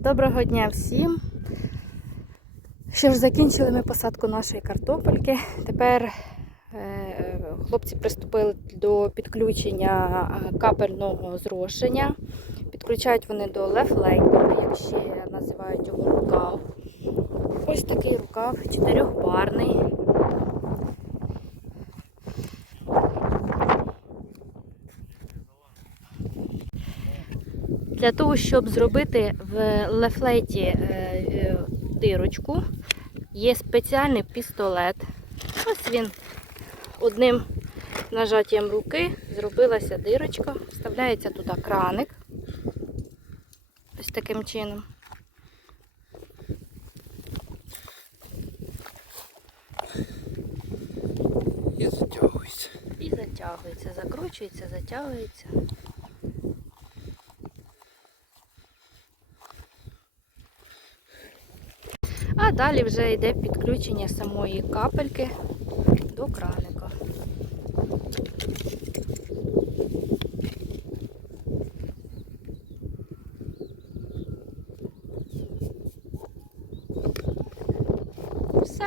Доброго дня всім. Що ж, закінчили ми посадку нашої картопельки. Тепер е, хлопці приступили до підключення е, капельного зрошення. Підключають вони до лефлейка, як ще називають його рукав. Ось такий рукав, чотирьохпарний. Для того, щоб зробити в лефлеті е, е, дирочку, є спеціальний пістолет. Ось він одним нажаттям руки зробилася дирочка, вставляється туди краник. Ось таким чином. І затягується. І затягується, закручується, затягується. Далі вже йде підключення самої капельки до краника. Все.